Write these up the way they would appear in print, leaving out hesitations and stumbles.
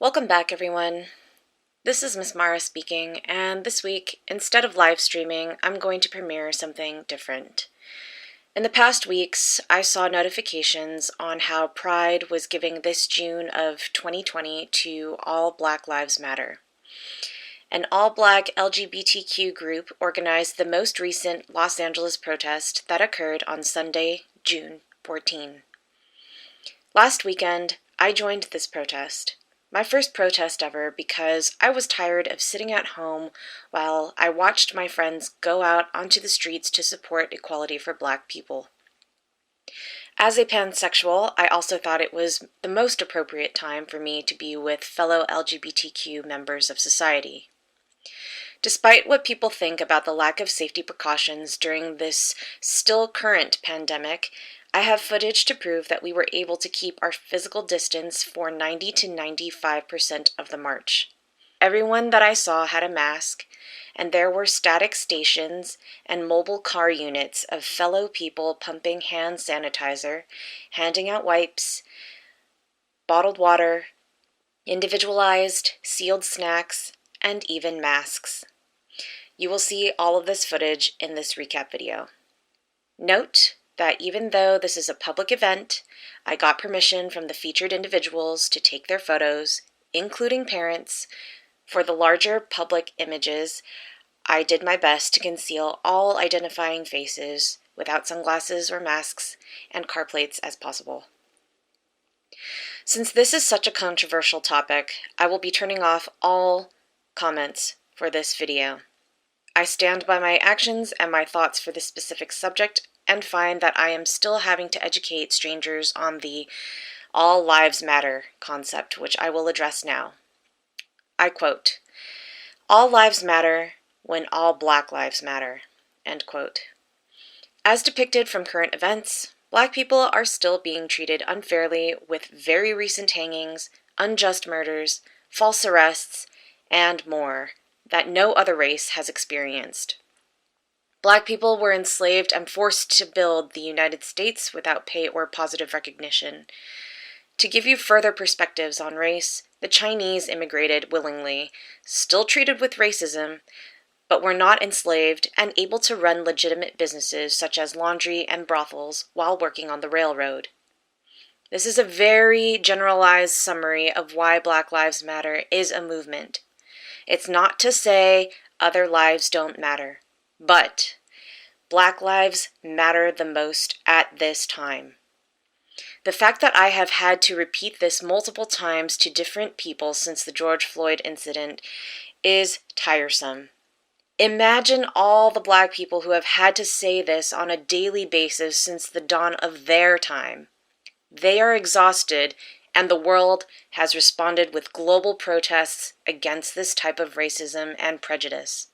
Welcome back, everyone. This is Miss Mara speaking, and this week, instead of live streaming, I'm going to premiere something different. In the past weeks, I saw notifications on how Pride was giving this June of 2020 to All Black Lives Matter. An all-black LGBTQ group organized the most recent Los Angeles protest that occurred on Sunday, June 14. Last weekend, I joined this protest. My first protest ever, because I was tired of sitting at home while I watched my friends go out onto the streets to support equality for Black people. As a pansexual, I also thought it was the most appropriate time for me to be with fellow LGBTQ members of society. Despite what people think about the lack of safety precautions during this still current pandemic, I have footage to prove that we were able to keep our physical distance for 90 to 95% of the march. Everyone that I saw had a mask, and there were static stations and mobile car units of fellow people pumping hand sanitizer, handing out wipes, bottled water, individualized, sealed snacks, and even masks. You will see all of this footage in this recap video. Note that even though this is a public event, I got permission from the featured individuals to take their photos, including parents. For the larger public images, I did my best to conceal all identifying faces without sunglasses or masks and car plates as possible. Since this is such a controversial topic, I will be turning off all comments for this video. I stand by my actions and my thoughts for this specific subject and find that I am still having to educate strangers on the all lives matter concept, which I will address now. I quote, "All lives matter when all Black lives matter," end quote. As depicted from current events, Black people are still being treated unfairly with very recent hangings, unjust murders, false arrests, and more that no other race has experienced. Black people were enslaved and forced to build the United States without pay or positive recognition. To give you further perspectives on race, the Chinese immigrated willingly, still treated with racism, but were not enslaved and able to run legitimate businesses such as laundry and brothels while working on the railroad. This is a very generalized summary of why Black Lives Matter is a movement. It's not to say other lives don't matter, but Black lives matter the most at this time. The fact that I have had to repeat this multiple times to different people since the George Floyd incident is tiresome. Imagine all the Black people who have had to say this on a daily basis since the dawn of their time. They are exhausted, and the world has responded with global protests against this type of racism and prejudice.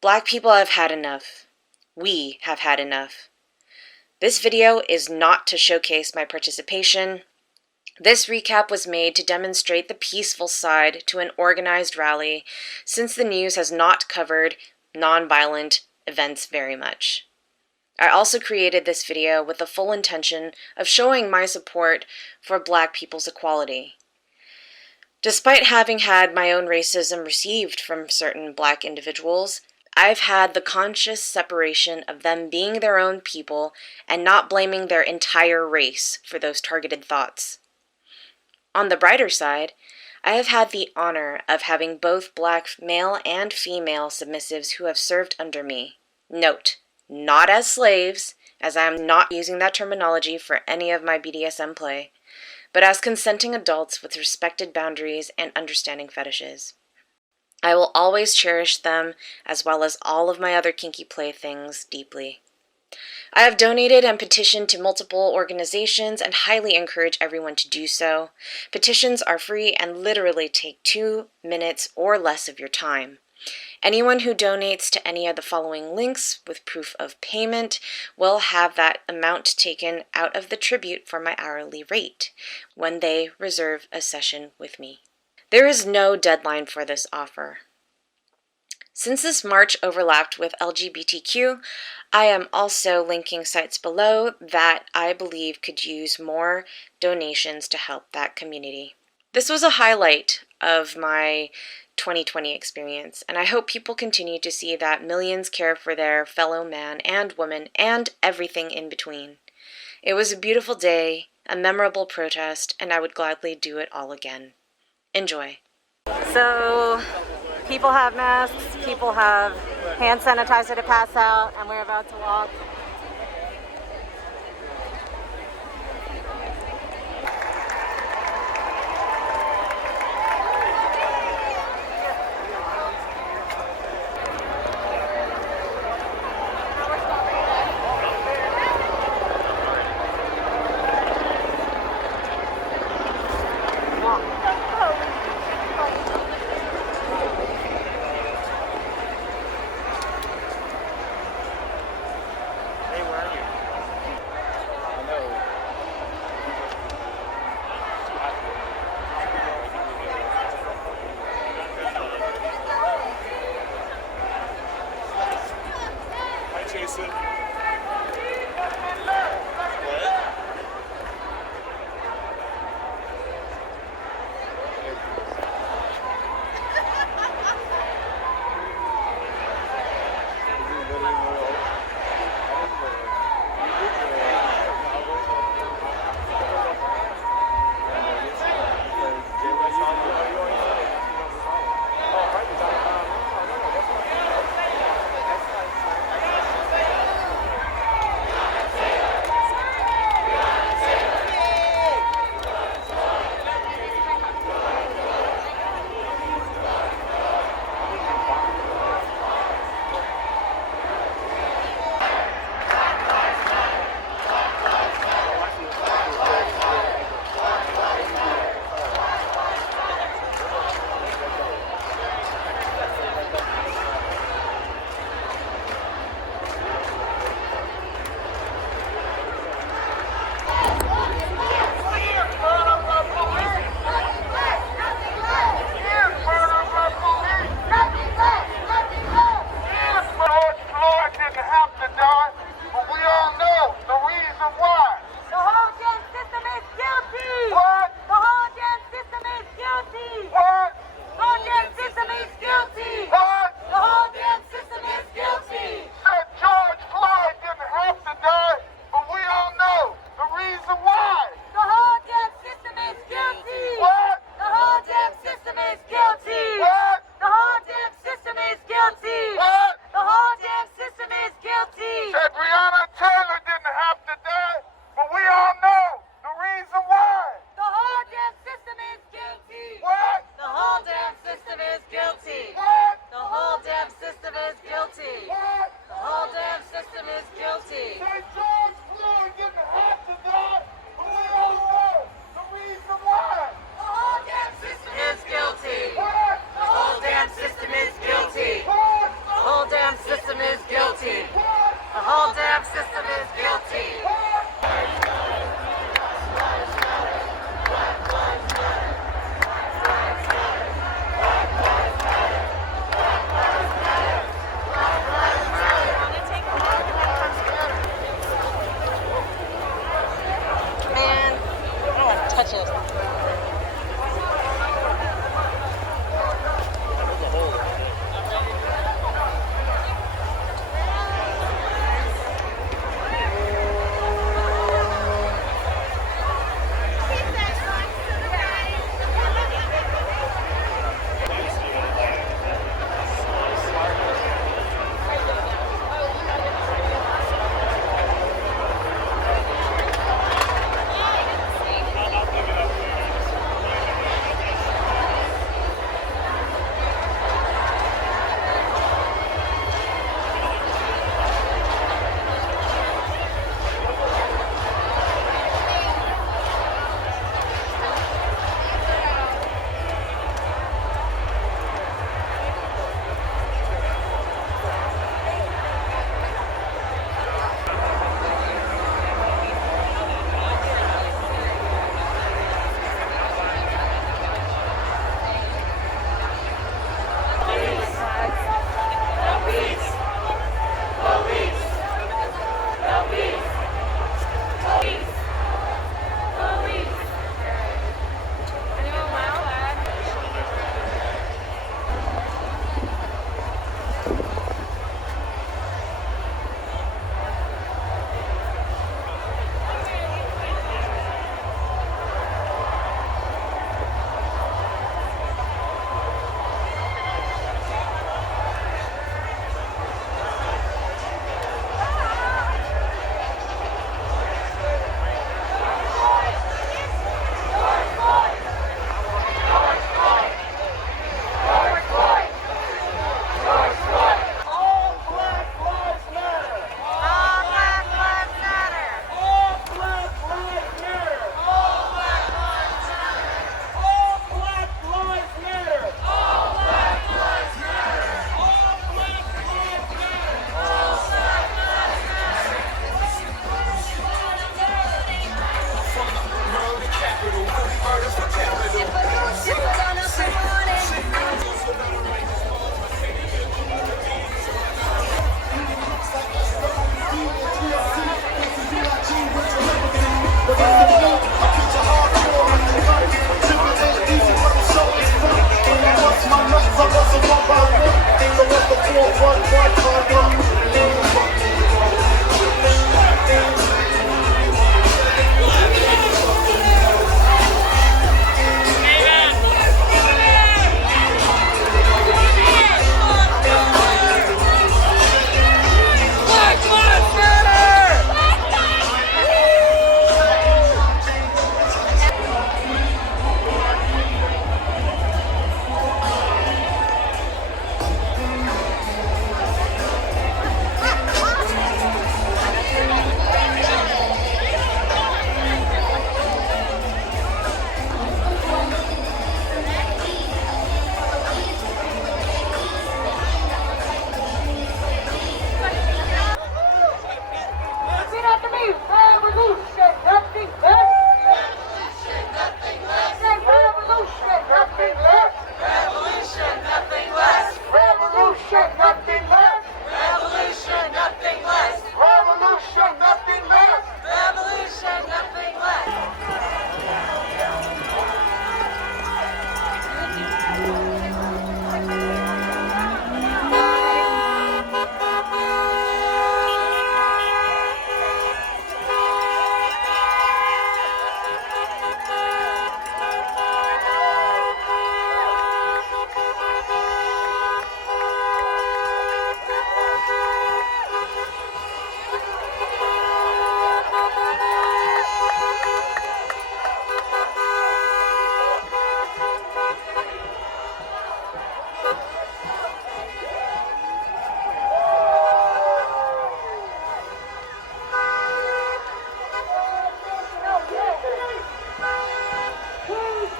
Black people have had enough. We have had enough. This video is not to showcase my participation. This recap was made to demonstrate the peaceful side to an organized rally, since the news has not covered nonviolent events very much. I also created this video with the full intention of showing my support for Black people's equality. Despite having had my own racism received from certain Black individuals, I've had the conscious separation of them being their own people and not blaming their entire race for those targeted thoughts. On the brighter side, I have had the honor of having both Black male and female submissives who have served under me. Note, not as slaves, as I am not using that terminology for any of my BDSM play, but as consenting adults with respected boundaries and understanding fetishes. I will always cherish them, as well as all of my other kinky playthings, deeply. I have donated and petitioned to multiple organizations and highly encourage everyone to do so. Petitions are free and literally take 2 minutes or less of your time. Anyone who donates to any of the following links with proof of payment will have that amount taken out of the tribute for my hourly rate when they reserve a session with me. There is no deadline for this offer. Since this march overlapped with LGBTQ, I am also linking sites below that I believe could use more donations to help that community. This was a highlight of my 2020 experience, and I hope people continue to see that millions care for their fellow man and woman and everything in between. It was a beautiful day, a memorable protest, and I would gladly do it all again. Enjoy. So, people have masks, people have hand sanitizer to pass out, and we're about to walk.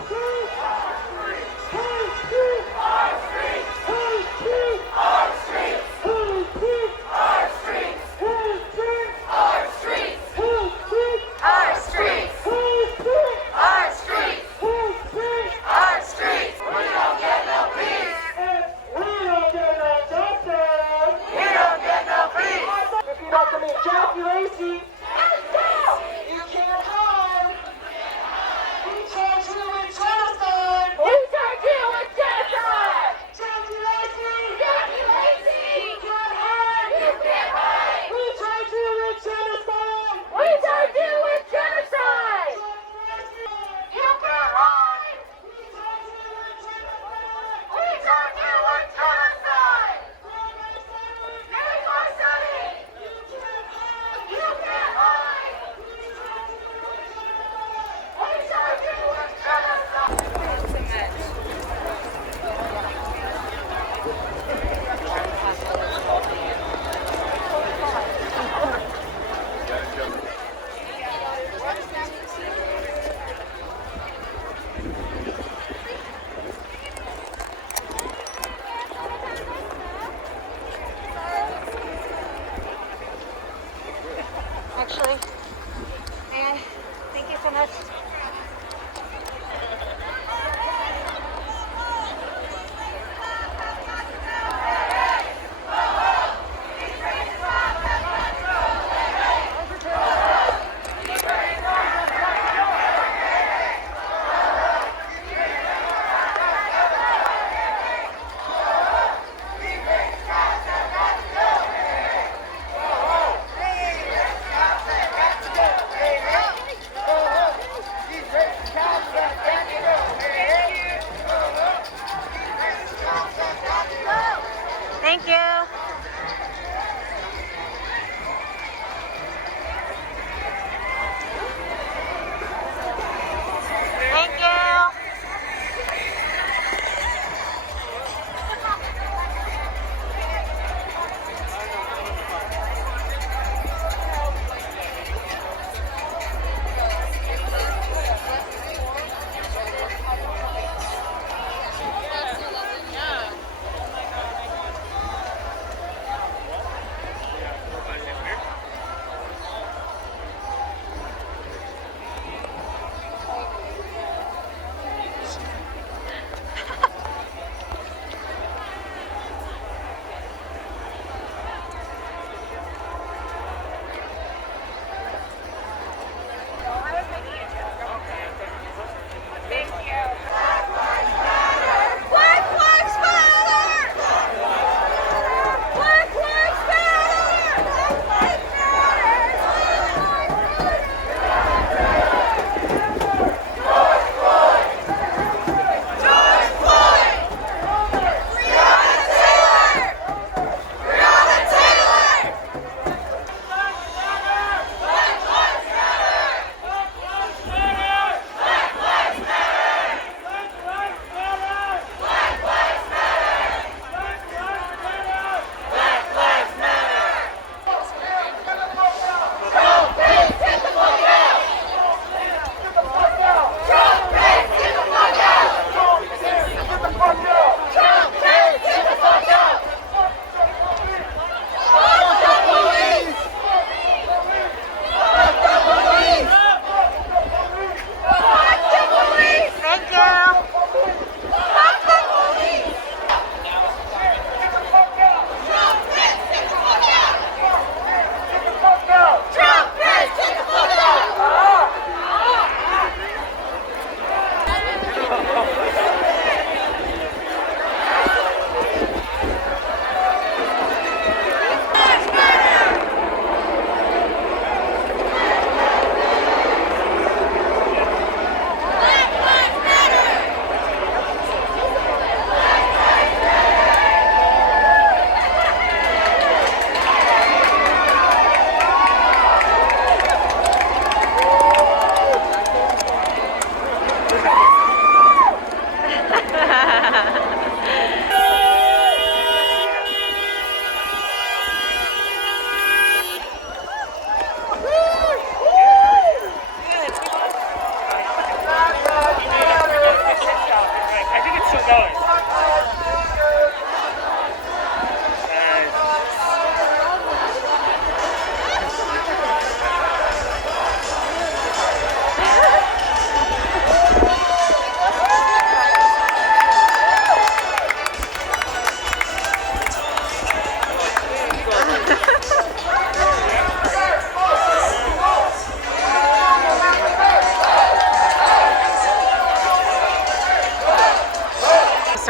You can't hide. We charge you with genocide.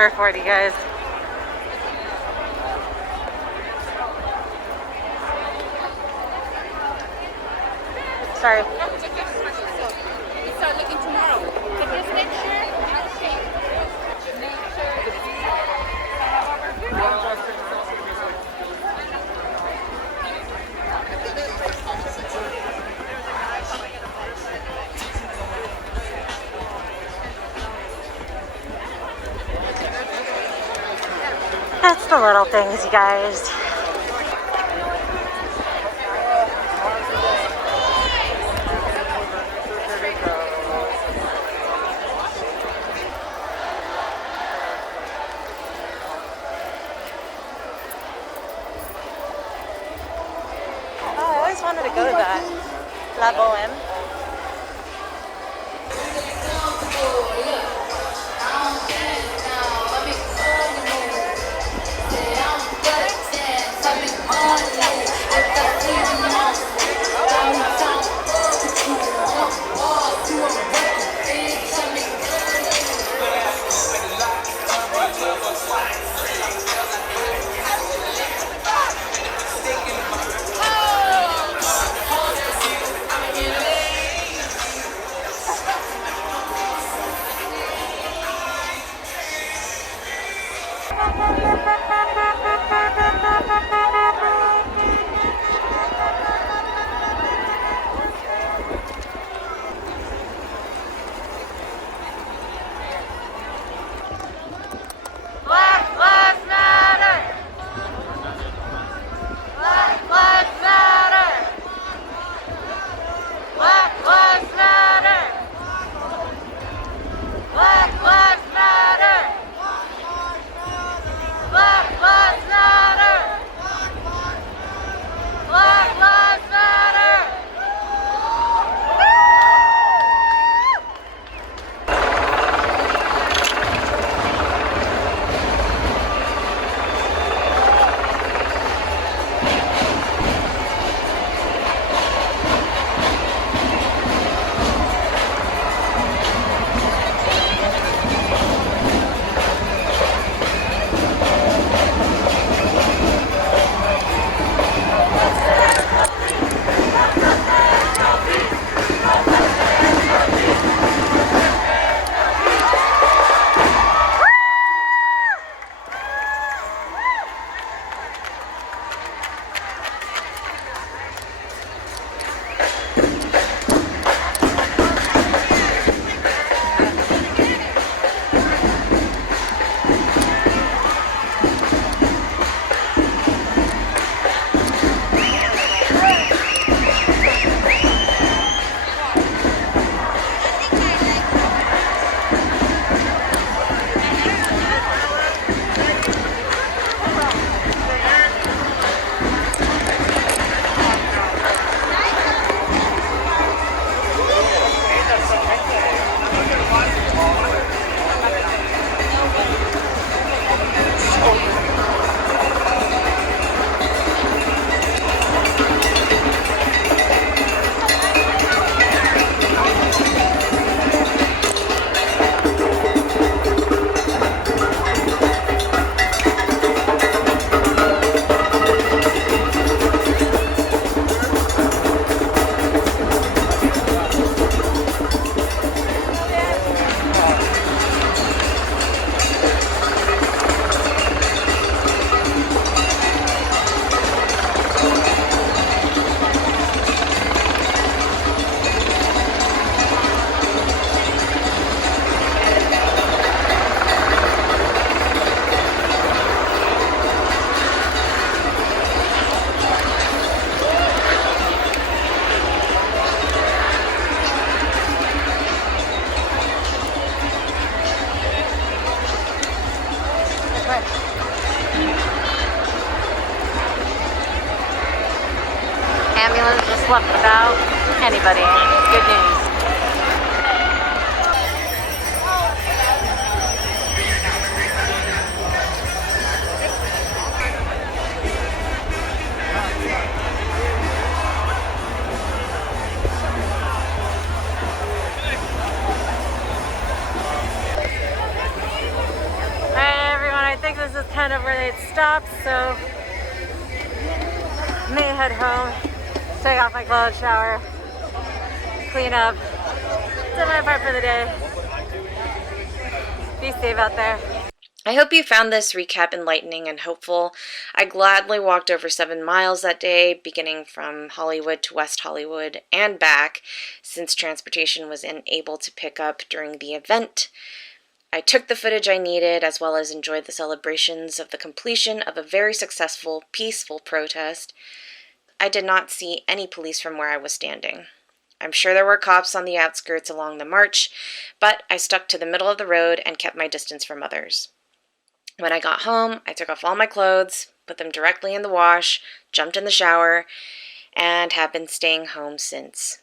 surfboard, you guys. Sorry. We start looking tomorrow. But just make sure. That's the little things, you guys. Oh, I always wanted to go to that. La Boheme. Black Lives Matter! Black Lives Matter! Black Lives Matter! Black Lives Matter! Black Lives Matter! Black Lives Matter! Ambulance just left without anybody. Good news. kind of where they'd stopped, so may head home, take off my clothes, shower, clean up, do my part for the day. Be safe out there. I hope you found this recap enlightening and hopeful. I gladly walked over 7 miles that day, beginning from Hollywood to West Hollywood and back, since transportation was unable to pick up during the event. I took the footage I needed, as well as enjoyed the celebrations of the completion of a very successful, peaceful protest. I did not see any police from where I was standing. I'm sure there were cops on the outskirts along the march, but I stuck to the middle of the road and kept my distance from others. When I got home, I took off all my clothes, put them directly in the wash, jumped in the shower, and have been staying home since.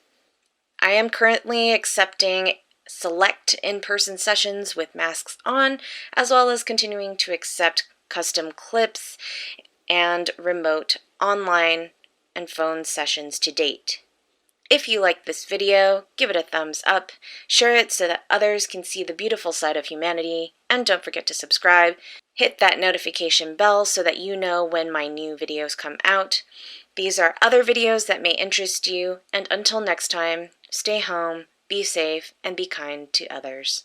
I am currently accepting select in-person sessions with masks on, as well as continuing to accept custom clips and remote online and phone sessions to date. If you like this video, give it a thumbs up, share it so that others can see the beautiful side of humanity, and don't forget to subscribe. Hit that notification bell so that you know when my new videos come out. These are other videos that may interest you, and until next time, stay home, be safe, and be kind to others.